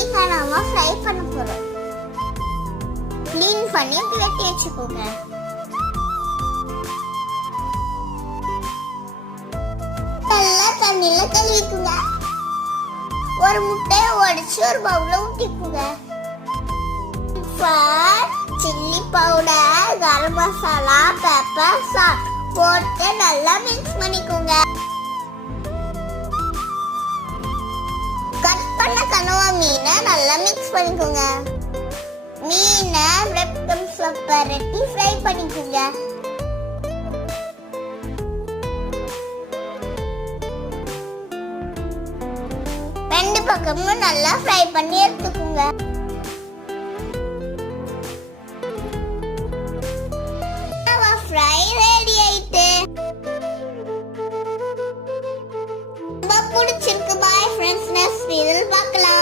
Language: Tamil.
இன்னைக்கு நாம ஃப்ரை பண்ண போறோம். க்ளீன் பண்ணி வெட்டி வச்சுக்கோங்க. நல்லா தண்ணில கழுவிக்குங்க. ஒரு முட்டையை உடைச்சு ஒரு பவுல்ல ஊத்திக்குங்க. Chilli powder, garam masala, pepper, salt போட்டு நல்லா மிக்ஸ் பண்ணிக்கோங்க. கட் பண்ண கனவா மீனை நல்லா மிக்ஸ் பண்ணிக்கோங்க. மீனை பிரெட் க்ரம்ஸ்ல பரட்டி ஃப்ரை பண்ணிக்கோங்க. ரெண்டு பக்கமும் நல்லா ஃப்ரை பண்ணி எடுத்துக்கோங்க. ஃப்ரை ரெடி ஆயிட்டு. ரொம்ப பிடிச்சிருக்கு. பாய் ஃப்ரெண்ட்ஸ், நெக்ஸ்ட் வீடியோல பார்க்கலாம்.